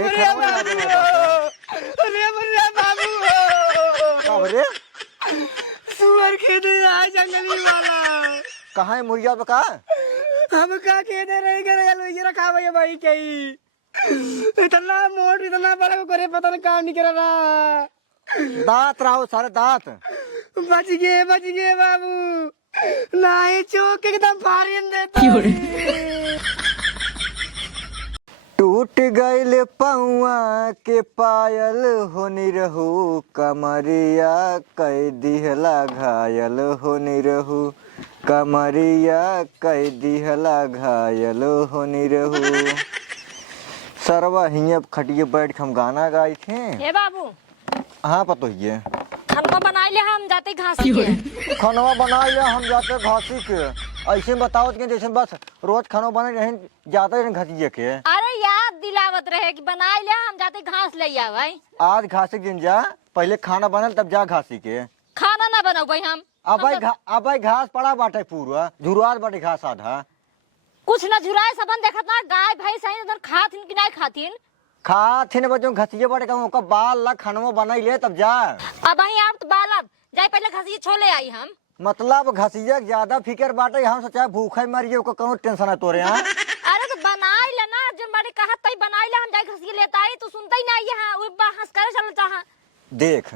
बाबू सुअर खेदे आए जंगली वाला। कहाँ है मुर्गिया पे का? हम का खेदे रही करे ये रखा भैया भाई कहीं इतना मोट इतना बड़ा को करे पता नहीं काम नहीं कर रहा। दांत रहो सारे दांत। बच गए बाबू नहीं चौक एकदम फारियन देता। टूट गईल पौआ के पायल होनी रहू कमरिया कई दिहला घायल होनी रहू कमरिया कई दिहला घायल होनी रहू। सरवा हियाँ खटिए बैठ के हम गाना गाए थे। हे बाबू हाँ पतो ही है। खाना बना ले हम जाते घासी के। खाना बना लिया हम जाते घासी के। ऐसे बताओ कि जैसे बस रोज खाना बने रहे जाते रहे घासी के। अरे याद दिलावत रहे कि बना ले हम जाते घास ले आ भाई। आज घासी के दिन जा पहले खाना बनल तब जा घासी के। खाना ना बनाओ भाई हम। अब भाई घास पड़ा बाटे पूरा झुरवार बाटे घास आधा। कुछ न झुराए सबन देखत ना गाय भैंस है इधर खातिन कि नहीं खातिन। खाथिन बच्चों घसिए बाटे का ओका बाल ला खानवा बनाई ले तब जा। अब ही आप तो बालब जाए पहले घसी छोले आई हम। मतलब घसिया ज्यादा फिकर बाटे हम सोचा भूखे मरिए ओका कोनो टेंशन है तोरे यहाँ। अरे तो बनाई ले ना जब बड़े कहत तई बनाई ले हम जाए घसी लेता आई तो सुनता ही नहीं है वो हंस कर चल चाहा। देख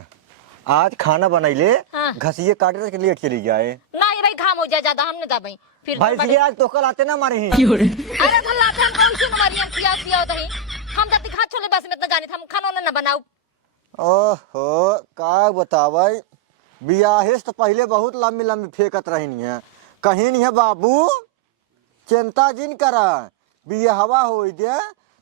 आज खाना बनाई ले हाँ। घसिए काटे के लेट चली जाए ना ये भाई घाम हो जाए ज्यादा हमने दा भाई फिर भाई सीधे आज तो कल आते ना मारे ही। अरे धल्ला हम कौन सी हमारी हम खिया पिया होता है हम जाते खा छोले बस में इतना जाने हम खाना ना बनाओ। ओहो का बतावे बियाहे से पहले बहुत लंबी लंबी फेंकत रही है कहीं नहीं है बाबू चिंता जिन करा बियाहवा हो दे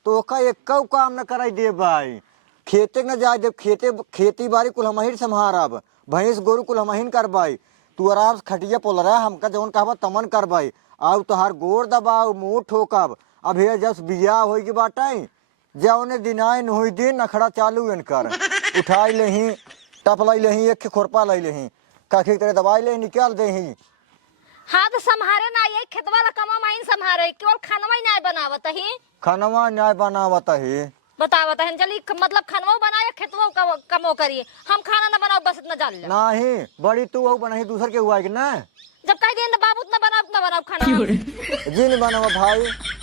तो ओका एक काम न कराई दे भाई खेते न जाए दे खेती बाड़ी कुल हम ही संभारब भैंस गोरु कुल हम ही करबाई तू आराम से खटिया पोल रहा हमका जौन कहबा तमन करबाई आउ तोहार गोड़ दबाओ मुँह ठोकब अब ये जब बियाह हो की बाटाई जौने दिनाइन हुई दिन नखड़ा चालू इनकर उठाई ले ही टप लाई ले ही एक खोरपा लाई ले ही काखी तेरे दवाई ले निकाल दे ही। हाँ तो संभारे ना ये खेत वाला कमा माइन संभारे केवल खानवा ही नहीं बनावत ही। खानवा न्याय बनावत ही बतावत है चली मतलब खानवा बनाए खेतवा कमो करिए हम खाना ना बनाओ बस इतना जान ले। नहीं बड़ी तू हो बनाई दूसर के हुआ ना जब कह दे बाबू उतना बनाओ खाना जी नहीं बनावा भाई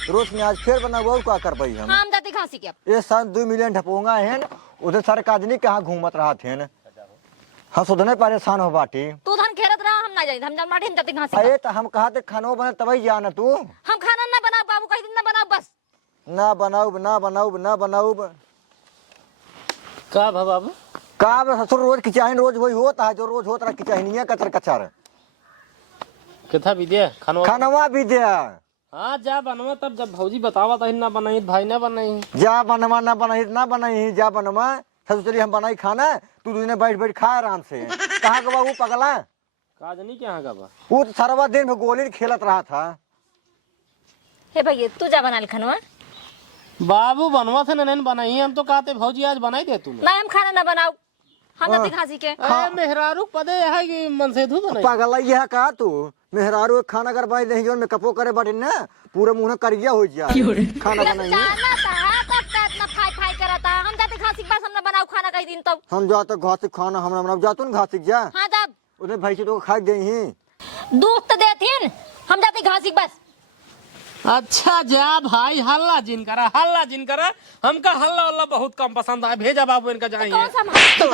रोज में आज फिर बनाओ और क्या कर पाई हम जाते घासी के ये सन 2 मिलियन ढपोंगा है उधर सारे काजनी कहाँ घूमत रहा थे हम सुधने परेशान हो बाटी तू धन खेरत रहा हम ना जाए हम जान माटे हम जाते घासी अरे तो हम कहा थे खानो बने तभी जाना तू हम खाना ना बनाओ बाबू कह दिन ना बनाओ बस ना बनाऊ का बाबू का ससुर रोज खिंचाही रोज वही होता है जो रोज होता है खिंचाही कचर कचर कितना विद्या खानवा भी दे। हाँ जा बनवा तब जब भौजी बतावा तही ना बनाई भाई ना बनाई जा बनवा ना बनाई जा बनवा ससुरी हम बनाई खाना तू दूने बैठ खा आराम से। कहाँ का बाबू पगला काजनी क्या का बा वो तो सारा दिन में गोली खेलत रहा था। हे भैया तू जा बना ले खानवा बाबू बनवा थे नहीं बनाई हम तो कहते भौजी आज बनाई दे तू ना हम खाना ना बनाओ हम जाते घासी के। मेहरारू पदे है कि मन से धू बनाई पगला यह कहा तू मेहरारू खाना कर बाई नहीं जो में कपो करे बाटे ना पूरे मुंह करिया हो जा खाना बनाई जाना था तब तक ना फाई करता हम जाते घासी के पास हम ना बनाओ खाना कई दिन तब हम जाते घासी खाना हमरा बनाओ जा तू न घासी जा। हां जब उन्हें भैंसी तो खा दे ही दूध तो देथिन हम जाते घासी के बस। अच्छा जा भाई हल्ला जिन करा हमका हल्ला वल्ला बहुत कम पसंद है भेजा बाबू इनका जाइए। कौन सा तो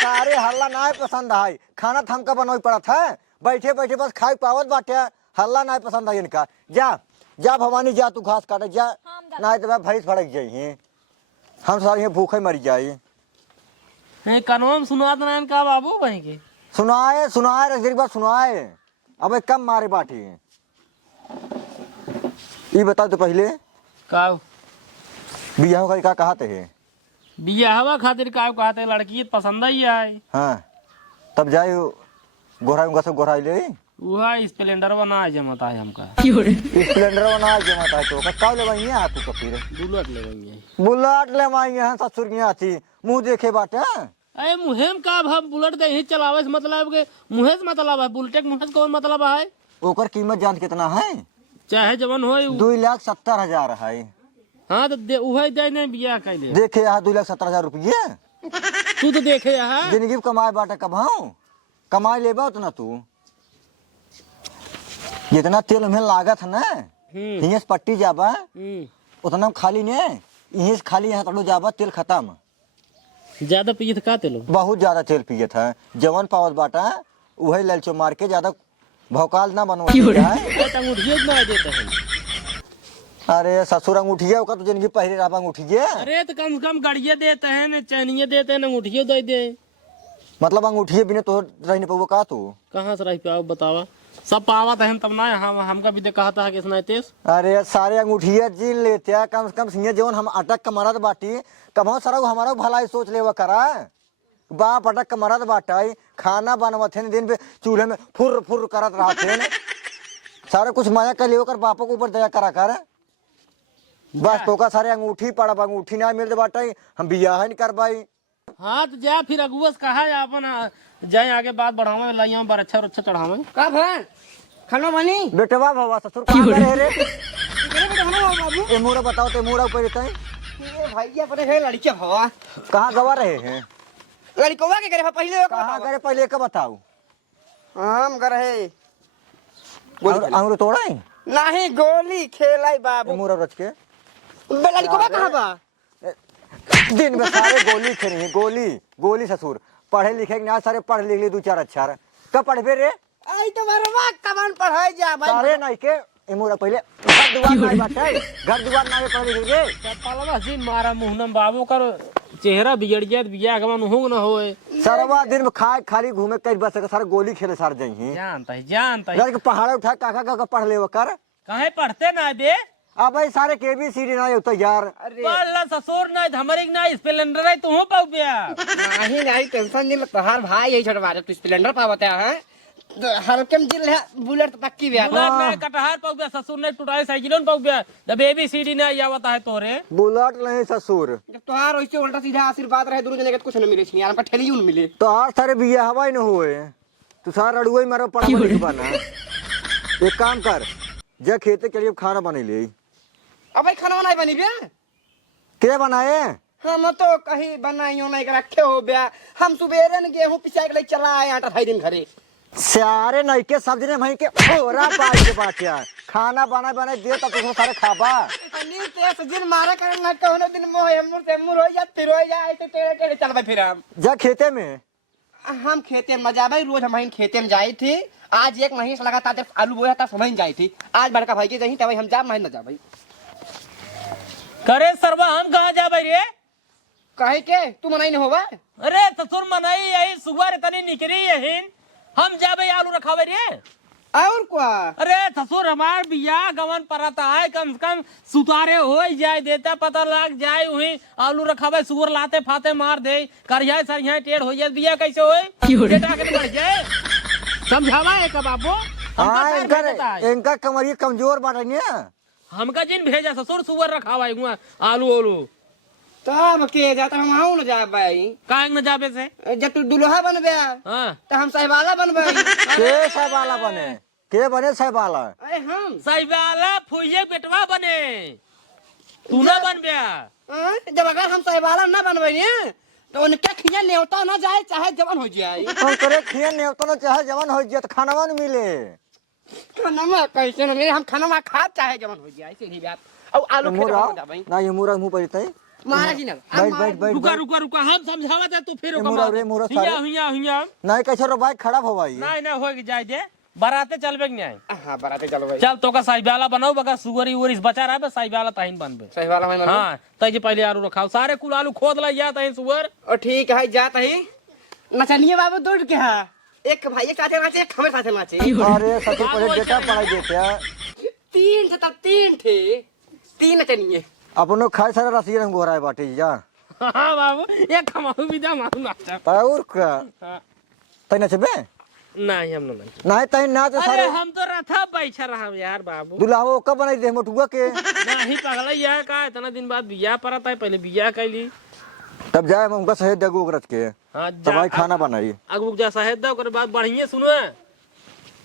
सारे हल्ला ना पसंद है खाना थमका बनाई पड़ा था बैठे बस खाई पावत बाटे हल्ला ना पसंद है इनका। जा भवानी जा तू घास काटे जा ना तो भैंस फड़क जाइए हम सारे भूखे मर जाये। कनवा सुना देना इनका बाबू भाई के सुनाए अब कम मारे बाटी ये बता तो पहले का बियाह का कहते है बियाहवा खातिर का कहते लड़की पसंद ही आए। हाँ तब जाए गोरा ले वह स्प्लेंडर बना जमता है हमका स्प्लेंडर बना जमता है तो का ले आप तो फिर बुलेट ले हैं ससुर की आती मुंह देखे बाटे। अरे मुहेम का भाव बुलेट दे ही चलावे से मतलब के मुहे से मतलब है बुलेट मुहे से कौन मतलब है ओकर कीमत जान कितना है चाहे जवन हो 2,70,000 है। हाँ तो वही दे ने बिया कैले। देखे यहाँ 2,17,000 रुपये तू तो देखे यहाँ जिंदगी में कमाए बाटे कमाऊ कमाई लेबा उतना तू जितना तेल में लागत है ना हिये से पट्टी जाबा उतना खाली ने यहीं से खाली यहाँ तड़ो जाबा तेल खत्म। ज्यादा पिए का तेलो बहुत ज्यादा तेल पिए था जवन पावत बाटा वही ललचो मार के ज्यादा भौकाल ना बनवा अंगूठिया ना देते हैं। अरे ससुर अंगूठिया ओका तो जिंदगी पहले रहा अंगूठिया अरे तो कम से कम गड़िया देते हैं न चैनिया देते हैं न अंगूठिया दे दे। मतलब अंगूठिया बिना तो रह नहीं पाओ का तू कहाँ से रह पाओ बतावा सब पावत है तब ना हमका भी देखा था कि इसने तेज। अरे सारे अंगूठिया जीन लेते हैं कम से कम सिंह जवन हम अटक के मरद बाटी कब सारा हमारा भलाई सोच ले करा बाप अटक के मरद बाटाई खाना बनवथे दिन पे चूल्हे में फुर फुर करत रहते सारा कुछ माया कर लियो कर बापों के ऊपर दया करा कर बस तो का सारे अंगूठी पड़ा अंगूठी ना मिलते बाटाई हम बियाह नहीं कर पाई। हाँ तो जा फिर अगुआ कहा अपन जाए आगे बात बढ़ावे लाइया बार अच्छा चढ़ावे का भान खाना बनी बेटवा बाबा ससुर कहाँ गए रे तेरे बेटा खाना बाबू ते मोरा बताओ ते मोरा ऊपर रहते ये भाई अपने है लड़के हवा कहाँ गवा रहे हैं लड़कोवा के करे पहले कहाँ गए पहले का बताओ हम कर है अंगूर तोड़ा नहीं गोली खेलाई बाबू मोरा रच के लड़कोवा कहाँ बा दिन में सारे गोली खेली गोली गोली ससुर पढ़े लिखे ना सारे पढ़ लिख ली 2-4 अक्षर कब पढ़बे रे आई तो मरवा कमान पढ़ाई जा भाई सारे नहीं के इमोरा पहले घर दुआर नहीं बाटे घर दुआर ना पढ़ लिख गे चप्पलवा सीन मारा मुहनम बाबू कर चेहरा बिगड़ गया बिया गमन हो न होए सरवा दिन में खाए खाली घूमे कई बस सारे गोली खेले सार जाई जानता है पहाड़ उठा काका काका पढ़ ले कर काहे पढ़ते ना बे अब भाई सारे KBCD ना होता यार पढ़ला ससुर ना हमरे ना स्प्लेंडर है तू हो पाऊ बिया नहीं टेंशन नहीं तोहार भाई यही छोड़वा तू स्प्लेंडर पावत है हरकम जिल है बुलेट पक्की ब्याह बुलेट में कटहर पाऊ बिया ससुर ने टुटाई साइकिल पाऊ बिया जब ABCD ना आवता है तोरे बुलेट नहीं ससुर जब तोहार वैसे उल्टा सीधा आशीर्वाद रहे दोनों जने के कुछ न मिले छी यार हमका ठेली उन मिले तो आज सारे बिया हवाई न होए तू सारा अड़ुआ मारो पड़ा बना एक काम कर जा खेते के लिए खाना बने ले अब भाई खाना नहीं बनी ब्याह के बनाए हम तो कहीं बनाइयो नहीं रखे हो ब्याह हम सुबेरे न गेहूं पिसाई के लिए चला आए आटा 2 दिन घरे सारे नहीं के सब दिन वहीं के ओरा पाई के बाटिया खाना बना बना दे तब तुम सारे खाबा अन्नी ते सजिन मारे कर न कोनो दिन मोह हमर से मुर हो या फिर हो जाए तो टेढ़े टेढ़े चलबे फिर जा खेते में हम खेते में मजा भाई रोज हम खेते में जाई थी आज 1 महीने से लगातार आलू बोया था समझ जाई थी आज बड़का भाई के जही तब हम जा महीने जा भाई करे सरवा हम कहाँ जा भाई रे कहे के तू मनाई नहीं होवा अरे ससुर मनाई यही सुबह तनी निकली यही हम जा भाई आलू रखावे रे और क्या अरे ससुर हमार बिया गवन परता है कम से कम सुतारे हो जाए देता पता लग जाए वही आलू रखावे सुअर लाते फाते मार दे करिया सरिया टेढ़ हो जाए बिया कैसे होए बेटा के बढ़ जाए समझावा है का बाबू हां इनका कमरिया कमजोर बाटे ने हमका जिन भेजा ससुर सुअर रखावा है आलू ओलू तब के जाता हम आऊ न जा भाई काहे न जाबे से जब तू दुल्हा बनबे हां तो हम साहबाला बनबे के साहबाला बने के बने साहबाला अरे हम साहबाला फुइये बेटवा बने तू ना बन बे जब अगर हम साहबाला ना बनबे ने तो उनके खिया नेवता ना जाए चाहे जवान हो जाए हम करे खिया नेवता ना चाहे जवान हो जाए तो खाना न मिले खाना कैसे ना मिले हम खाना खा चाहे जवान हो जाए सीधी बात और आलू खेत ना ये मुरा मुंह पर तई महाराज जी ना बैठ रुका रुका रुका हम समझावत है तू फिर मुरा रे मुरा सारे हुइया नहीं कैसे रो बाइक खराब होवाई नहीं ना होगी जाए दे बराते चलबे कि नहीं हां बराते चलो भाई चल तो का साहिबाला बनाओ बगा सुगरी उरिस बचा रहा है साहिबाला ताहिन बनबे साहबाला में हां तई जे पहले आलू रखाओ सारे कुल आलू खोद ला या ताहिन सुअर और ठीक है जात है नचनिए बाबू दौड़ के हां एक भाई एक साथे नाचे एक हमारे साथे नाचे अरे ससुर पहले बेटा पढ़ाई देते 3 थे 3 नचनिए अपनो खाए सारा रसिया हम गोराए बाटे जा हां बाबू एक कमाऊ विदा मारू नाचा और का तई नचबे नहीं हम नहीं तई ना तो अरे सारे हम तो रथा बैठा रहा यार बाबू दुल्हाओ कब बनाई दे मोटुआ के नहीं पगला यार का इतना दिन बाद बियाह परता है पहले बियाह कैली तब जाए हम उनका सही दगो रच के हां तब भाई खाना बनाई अगुक जा साहेब दा ओकर बाद बढ़िया सुनो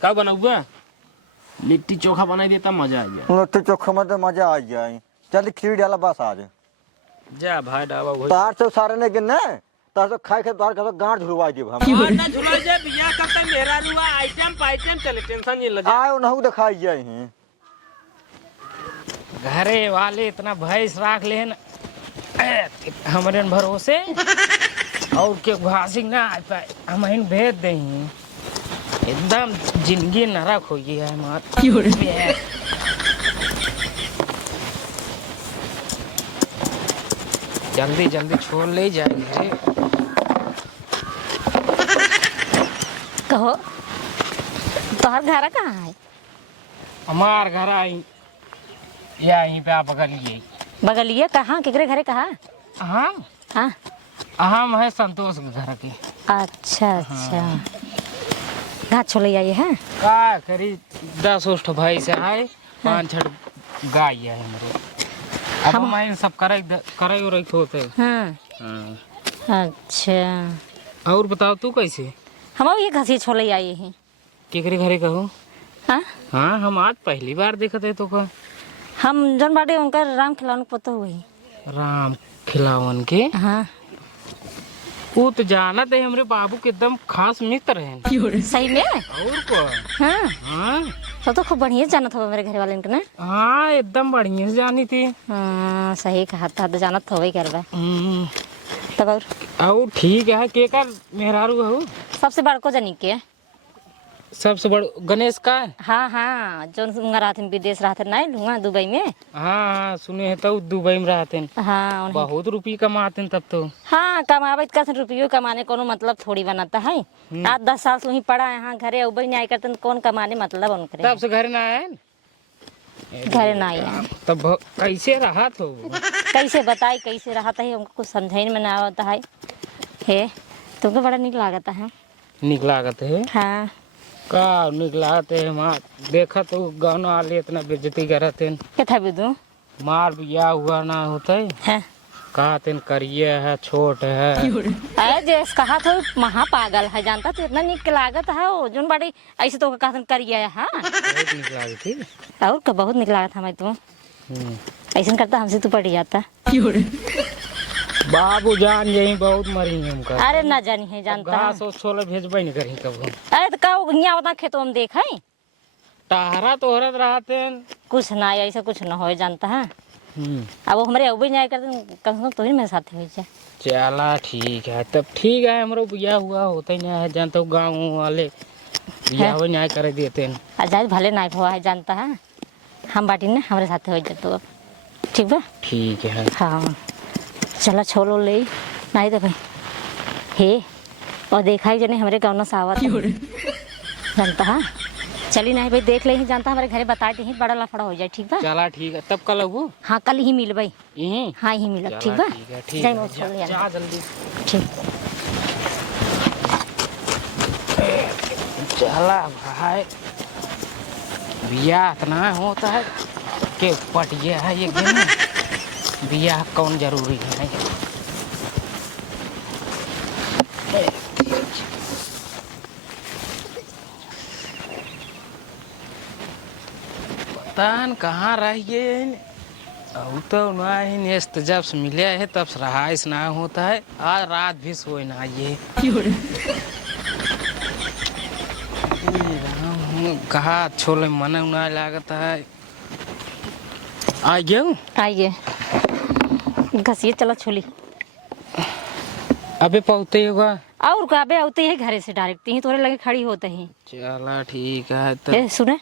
का बनाऊगा लिट्टी चोखा बनाई देता मजा आ जाए तो चोखा में तो मजा आ जाए जल्दी खीर डाला बस आज। जा भाई डावा वही तार से सारे ने गिनने तार से खाए तार का गांठ झुलवा देब हम। और ना झुला जे बिया कब तक मेरा रुआ आइटम पाइटम चले टेंशन नहीं लगे। आए नहु दिखाई जाए हैं घरे वाले इतना भैंस राख ले न हमारे भरोसे और के घासिक ना आ पाए हम इन भेज दे एकदम जिंदगी नरक हो गई है हमार। जल्दी जल्दी छोड़ ले जाएंगे। कहो तोहर घर कहाँ है? हमार घर आई यहीं पे आप बगलिए। बगलिए कहाँ? केकरे घरे कहाँ? हाँ हाँ हम है संतोष के घर की। अच्छा अच्छा घाट छोले आई है। का करी 10 उष्ठ भाई से आए 5-6 गाय है हमारे। अब हम सब करे और होते। हाँ हाँ। अच्छा और बताओ तू कैसे? हम ये घसी छोले आई हैं। केकरे घरे कहूँ? हाँ हाँ हम आज पहली बार देखते तो का हम जन बाटे उनका राम खिलाने पता हुई। राम खिलावन के। हाँ वो तो जानत है हमरे बाबू के एकदम खास मित्र हैं। सही में? और को हाँ हाँ तो खूब बढ़िया जानत हो मेरे घर वाले इनके ना। हाँ एकदम बढ़िया से जानी थी। हाँ सही कहा था तो जानत हो कर बा तब। और ठीक है के कर मेहरारू है सबसे बड़को जनी के सबसे बड़ गणेश का। हाँ हाँ जो रहते विदेश रहते ना लूंगा दुबई में। हाँ हाँ सुने हैं तो दुबई में रहते हैं। हाँ उन्हें बहुत रुपये कमाते हैं तब तो। हाँ कमावत का रुपये कमाने कोनो मतलब थोड़ी बनाता है। 8-10 साल से वहीं पड़ा यहाँ घरे उबई नहीं आए करते कौन कमाने मतलब उनके तब से घर ना आए घरे ना आए। तब कैसे रहा तो कैसे बताई कैसे रहा था हमको कुछ समझाने में ना आता है। हे तुमको बड़ा निक लागता है। निक लागत है हाँ का निक लागत है। मार देखा तो गाना वाले इतना बेइज्जती करते हैं। क्या था बिदू? मार बिया हुआ ना होता है हाँ कहते हैं करिए है छोट है। अरे जैस कहा था महा पागल है जानता तो इतना निक लागत है वो जोन बड़ी ऐसे तो कहते करिए। हाँ बहुत निक लागत है। और का बहुत निक लागत हमें तो ऐसा करता हमसे तो पड़ जाता। बाबू जान यही बहुत मरी है हमका। अरे ना जानी है जानता है। घास और छोले भेजबे नहीं करी कब। अरे तो का यहाँ बता खेतों में देख है टहरा तोहरत रहते हैं कुछ ना ऐसा कुछ ना हो जानता है। अब वो हमारे अबे नहीं करते कम से कम तो ही मेरे साथ हो जाए। चला ठीक है तब ठीक है। हमारा बिया हुआ होता ही नहीं है जानता हूँ गाँव वाले बिया हुआ नहीं कर देते हैं। आजाद भले ना हुआ है जानता है हम बाटी ने हमारे साथ हो जाते अब ठीक बा। ठीक है हाँ चला छोलो ले नहीं तो भाई हे और देखा ही जने हमारे गाँव से आवा जानता है। चली नहीं भाई देख ले ही जानता हमारे घरे बता दी बड़ा लफड़ा हो जाए ठीक बा। चला ठीक है तब कल वो हाँ कल ही मिल भाई। यहीं हाँ ही मिल ठीक बा। ठीक जाए है मैं छोड़ लिया जा जल्दी ठीक। चला भाई बिया इतना होता है कि पटिए है ये दिन बिया कौन जरूरी है। पता कहाँ रहिए और तो नहीं नेस्त जब से मिले है तब से रहाइश ना होता है। आज रात भी सोए ना ये कहा छोले मन उना लागता है। आ गया आइए घसिए चला छोली अबे पहुँचते होगा और काबे आते ही घरे से डायरेक्ट ही तोरे लगे खड़ी होते ही। चला ठीक है तो ए सुने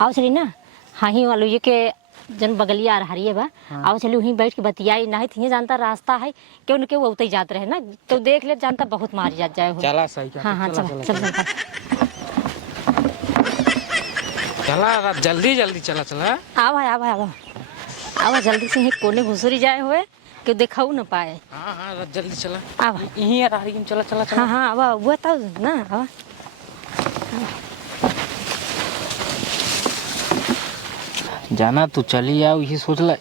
आओ चली ना हाँ ही वालू ये के जन बगलिया आ रही है बा। आओ चली वहीं बैठ के बतियाई नहीं थी जानता रास्ता है कि उनके वो उतई जाते रहे ना तो देख ले जानता बहुत मार जाए हो। चला सही हाँ हाँ चल चल चला जल्दी जल्दी चला चला आओ भाई आओ भाई आओ आओ जल्दी से ही कोने घुसरी जाए हुए कि दिखाऊ ना पाए। हाँ हाँ जल्दी चला आओ यहीं आ रही चला चला चला। हाँ हाँ आओ वो तो ना आओ जाना तू चली आओ यही सोच ला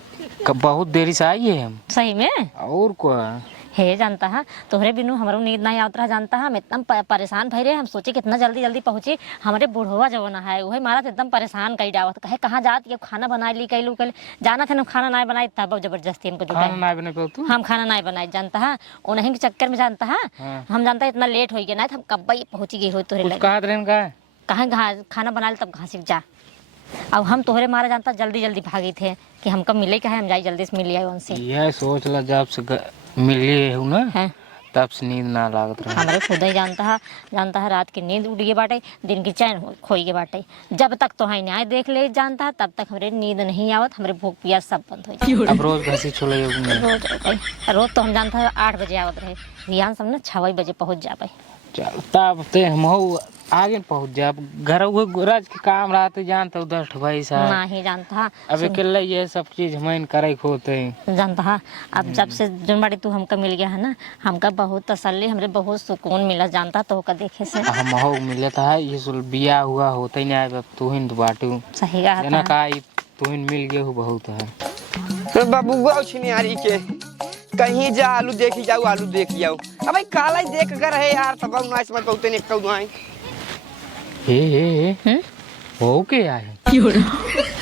कब बहुत देरी से आई है हम। सही में और को हे जानता है तोहरे बिनु हमारो नींद नहीं आवत रहा जानता है हम एकदम परेशान भई रहे हम सोचे कितना जल्दी जल्दी पहुंचे हमारे बुढ़वा जवाना है वही मारा तो एकदम परेशान कई डावत कहे कहाँ जात ये खाना बना ली कैलू कल जाना था ना खाना नहीं बनाई तब जबरदस्ती हमको खाना नहीं बने पे तू हम खाना नहीं बनाई जानता है उन्हीं के चक्कर में जानता है हम जानता है इतना लेट हो गया नहीं हम कब पहुंची गई हो तोरे लगे कहाँ खाना बना ले तब घास जा अब हम तोहरे मारे जानता जल्दी जल्दी भागी थे कि हमको मिले क्या है हम जाए जल्दी से मिल आए उनसे यह सोच ला जब से मिली हूँ ना हैं तब से नींद ना लागत रहा हमारे खुद ही जानता है रात की नींद उड़ गई बाटे दिन की चैन खोई गई बाटे जब तक तो है न्याय देख ले जानता है तब तक हमारे नींद नहीं आवत हमारे भूख प्यास सब बंद हो जाए अब रोज घसी छोले रोज तो हम जानता है 8 बजे आवत रहे रियान सब ना 6 बजे पहुँच जाए चल तब ते हम आगे पहुँच जा घर रज के काम रहते जानते उधर भाई साहब नहीं जानता अब अकेले ये सब चीज हम करे होते जानता है अब जब से जो बड़ी तू हमका मिल गया है ना हमका बहुत तसल्ली हमरे बहुत सुकून मिला जानता तो का देखे से हम हो मिले था ये सुल बिया हुआ होते ही नहीं तू हिंद बाटू सही कहा का तू हिंद मिल गए हो बहुत है तो बाबू छिनियारी के कहीं जा आलू देखी जाऊ आलू देख जाऊ अब भाई काला ही देख कर है यार तब नाइस मत बहुते ने कहू आई हे हो के आए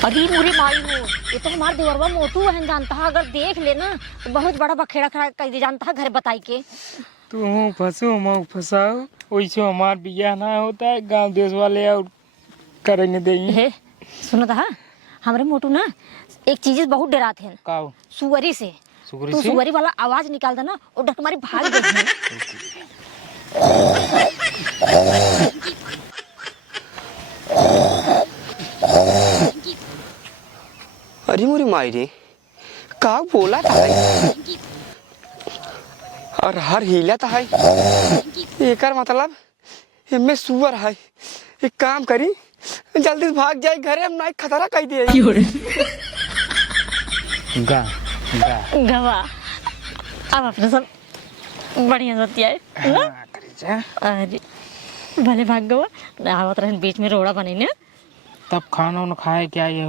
अरे मुरी माई हो ये तो हमार देवरवा मोटू है जानता है अगर देख लेना तो बहुत बड़ा बखेड़ा खड़ा कर दे जानता है घर बताई के तू फंसो मैं फंसाओ वैसे हमार बिया ना होता है गांव देश वाले और करेंगे देंगे सुनो था हमारे मोटू ना एक चीज बहुत डराते हैं का सुअरी से तू सुअरी वाला आवाज निकाल देना और डकमारी भाग गई अरे मोरी माई रे का बोला था और हर हिला था है एकर मतलब इनमें सुअर है एक काम करी जल्दी से भाग जाए घरे हम नहीं खतरा कह दे गा गवा अब अपने सब बढ़िया होती है अरे भले भाग गवा आवत रहन बीच में रोड़ा बने ने तब खाना उन्हें खाए क्या ये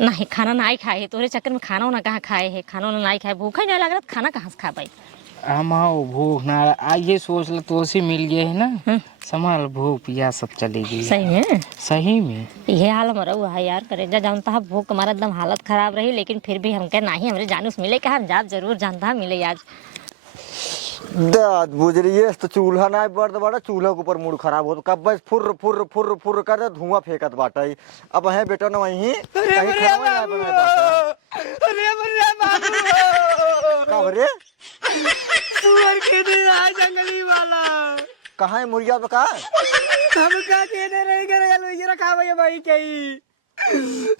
नहीं खाना नहीं खाए तोरे चक्कर में खाना उन्हें कहाँ खाए है खाना उन्हें नहीं खाए भूखा ही नहीं लग रहा खाना कहाँ से खा पाई हम आओ भूख ना आइए सोच लो तो उसी मिल गए है ना संभाल भूख पिया सब चलेगी सही में सही में ये हाल हमारा हुआ है यार करे जानता है भूख हमारा एकदम हालत खराब रही लेकिन फिर भी हम कह नहीं हमारे जानूस मिले क्या हम जात जरूर जानता है मिले आज दाद बुझरिए तो चूल्हा ना बर्द बड़ा चूल्हा के ऊपर मूड खराब हो तो कब बस फुर फुर फुर फुर कर धुआं फेंकत बाटा अब है बेटा ना वहीं कहीं खाना ना बनाए बाटा रे सुअर के दे जंगली वाला कहाँ है मुर्गिया तो का हम का के दे रहे करे आलू ये रखा भैया भाई कहीं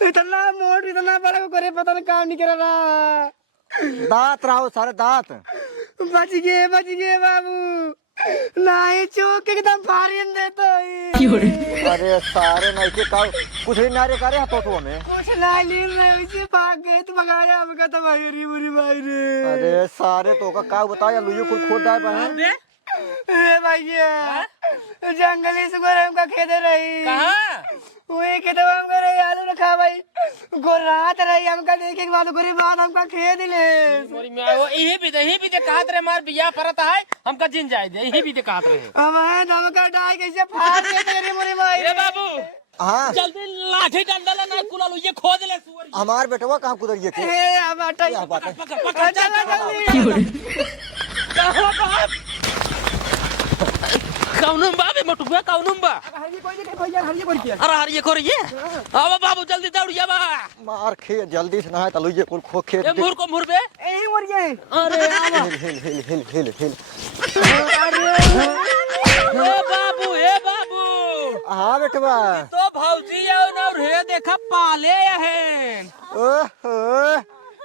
इतना मोट इतना बड़ा को करे पता नहीं काम नहीं कर रहा दांत रहो सारे दांत बच गए बाबू नहीं चौक एकदम फारियन देता है अरे सारे नहीं के का कुछ ही नारे करे हाथों में कुछ नहीं लीन रहे उसे भाग गए तो भगाया हमका तो भाई री बुरी भाई रे अरे सारे तो का बताया लुयो कुल खोद दाए बहन ए भैया जंगली से गोरे हमका खेदे रही कहाँ वही के तो हम करे आलू रखा भाई गोरात रही हमका देखे के बाद गोरी बात हमका खेद ले यही भी दे कहत रहे मार बिया परत है हमका जिन जाए दे यही भी दे कहत रहे अब है हमका डाई कैसे फाड़ देते रे मोरी भाई ए बाबू हाँ जल्दी लाठी डंडा ले ना कुला ये खोद ले सुअर हमार बेटवा कहाँ कुदरिए के ए अब हटा क्या बात है पकड़ चल जल्दी कौनुम बा बे मोटुआ कौनुम बा हरिये कोई नहीं भैया हरिये बोल के अरे हरिये खोरिए अब बाबू जल्दी दौड़िया बा मार खे जल्दी से नहाए तलु ये कुल खो खेत ए मुर को मुर बे ए मर गए अरे आवा हिल ए बाबू हाँ बेटवा तो भौजी आओ ना रे देखा पाले है ओहो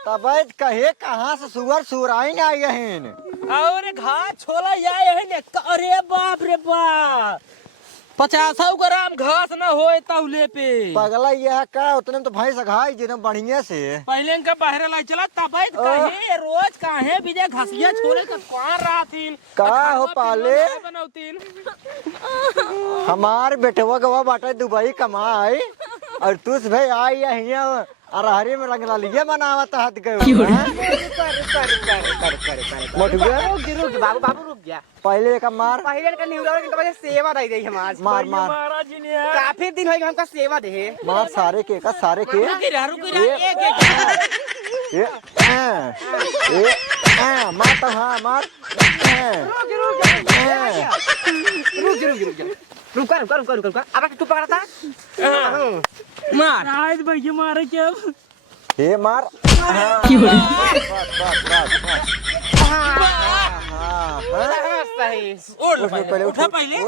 तब कहे कहाँ से सुअर सुराई ना आई हैं और घास छोला आए है ने अरे बाप रे बाप 50 ग्राम घास न होए तौले पे पगला यह का उतने में तो भैंस घाई जे बढ़िया से पहले का बाहर लाई चला तब कहे रोज काहे बिदे घसिया छोले का कौन रातीन का हो पाले बनौतीन हमार बेटवा गवा बाटा दुबई कमाई और तुस भाई आई यहाँ अरहरी में रंग ला लिए मनावत हाथ गए मोटुआ बाबू बाबू रुक गया पहले एक मार पहले का न्यूज़ के वजह सेवा दे दी हम आज मार मार महाराज जी ने काफी दिन हो गए हमका सेवा दे मार सारे के का सारे के मार तो हाँ मार रुक अब तू पकड़ा था मार आज भैया मारे क्या हे मार सही उठ पहले उठा पहले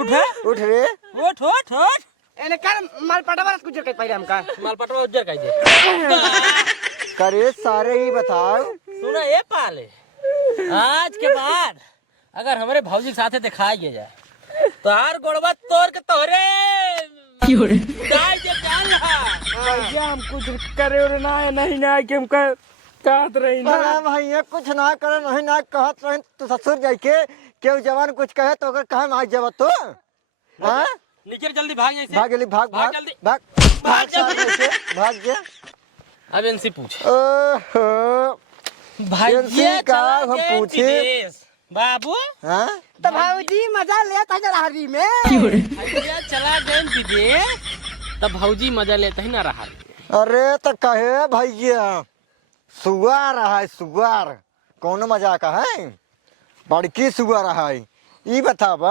उठा उठ रे उठ उठ उठ एने कर माल पटावा कुछ के पहले हमका माल पटवा उज्जर कह दे करे सारे ही बताओ सुना ये पाले आज के बाद अगर हमारे भौजी के साथे दिखाई गया जाए तो हर गोड़वा तोड़ के तोहरे गाय के जान रहा भैया हम कुछ करे और ना नहीं ना कि हम कहत रही अरे भैया कुछ ना करे नहीं ना कहत रही तो ससुर जाई के केहू जवान कुछ कहे तो अगर कहे मार जब तो हाँ नीचे जल्दी भाग जैसे भाग जल्दी भाग भाग भाग जल्दी। भाग भाग जल्दी। भाग जा अब इनसे पूछ ओहो इनसे का हम पूछे बाबू हाँ तो भाऊजी मजा लेता है जराहरी में भैया चला गए विदेश तब भौजी मजा लेते ही ना रहा अरे तो कहे भैया सुअर है सुअर कौन मजाक है बड़की सुअर है ई बताब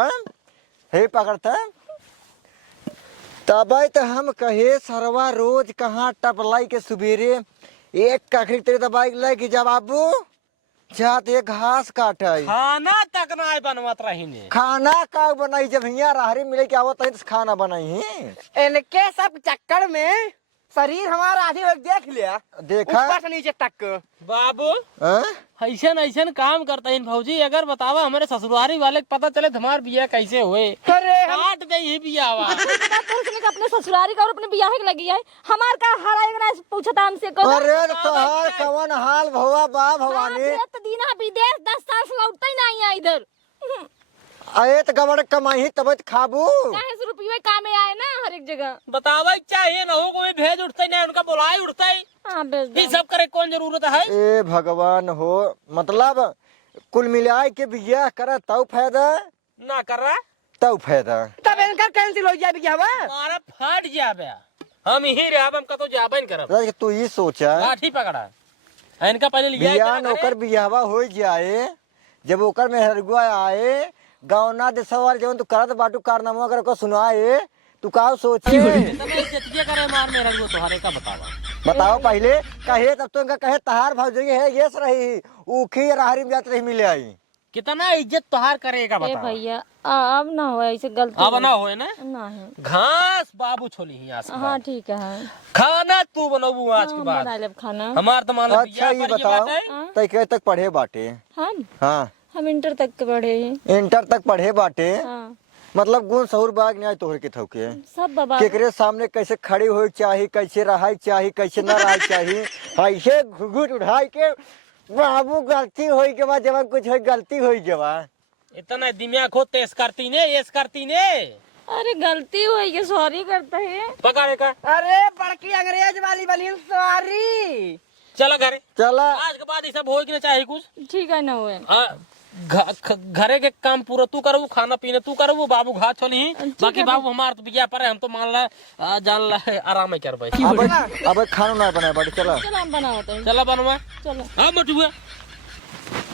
हे पकड़ता तब तो हम कहे सरवा रोज कहाँ टपलाई के सुबेरे एक कखरी तेरे दबाई लाई कि जब बाबू जात एक घास काटे खाना तक ना बनवत रही ने खाना का बनाई जब यहाँ राहरी मिले के आवत है तो खाना बनाई इनके सब चक्कर में शरीर हमारा आधी लोग देख लिया देखा ऊपर से नीचे तक बाबू हाँ? ऐसन ऐसन काम करते हैं भौजी अगर बतावा हमारे ससुरारी वाले को पता चले तुम्हार बिया कैसे हुए अरे हम काट दे ही बिया अपने ससुरारी का और अपने बियाह के लगी है हमार का हाल आएगा ना पूछा था हमसे को अरे तोहार कवन हाल भवा बा भवानी दीना विदेश 10 साल से लौटता ही नहीं है इधर आए तो गबड़ कमाई तब खाबू काहे से रुपये काम में आए ना हर एक जगह बतावा चाहिए ना हो कोई भेज उठते नहीं उनका बुलाई उठते हाँ बेच ये सब करे कौन जरूरत है ए भगवान हो मतलब कुल मिलाए के बियाह करे तब फायदा ना कर रहा तब फायदा तब इनका कैंसिल हो गया भी क्या हुआ हमारा फट जाबे हम यही रहे हम कतो जाबे नहीं करब राज तू ये सोचा लाठी पकड़ा इनका पहले लिया बियाह नौकर बियाहवा हो जाए जब ओकर में हरगुआ आए गाँव ना दे सवाल जब तू करत बाटू कारनामा अगर को सुनाए तू का सोचे करे मार मेरा वो तुम्हारे का बतावा बताओ पहले कहे तब तो इनका कहे तहार भाव है ये रही ऊखी राहरी में जात रही मिले आई कितना इज्जत तुहार करेगा ए बता भैया अब ना हो ऐसे गलती अब ना होए ना ना है घास बाबू छोली ही आज के हाँ बाद। ठीक है खाना तू बनबू आज के बाद बना लेब खाना हमार तो मान अच्छा ये बताओ तय कहे तक पढ़े बाटे हम इंटर तक के पढ़े हैं इंटर तक पढ़े बाटे हाँ मतलब गुण सहूर बाग न्याय तोहर के थौके सब बाबा केकरे सामने कैसे खड़ी हो चाहिए कैसे रहाई चाहिए कैसे न रहाई चाहिए ऐसे घुघुट उठाई के बाबू गलती होई के बाद जब कुछ हो गलती होई के बाद इतना दिमाग हो तेज करती ने ये करती ने अरे गलती हुई है सॉरी करता है पकड़े का अरे बड़की अंग्रेज वाली बनी सॉरी चला घरे चला आज के बाद ये सब हो कि ना चाहिए कुछ ठीक है ना हुए घरे के काम पूरा तू करबू खाना पीना तू करबू बाबू घा छोली ही बाकी बाबू हमार तो बिया पर हम तो मान ला जान ला आराम ही करबे अब खाना ना बनाए बाटे चला चलो हम बनाओ तो चला बनवा चलो हां मटुआ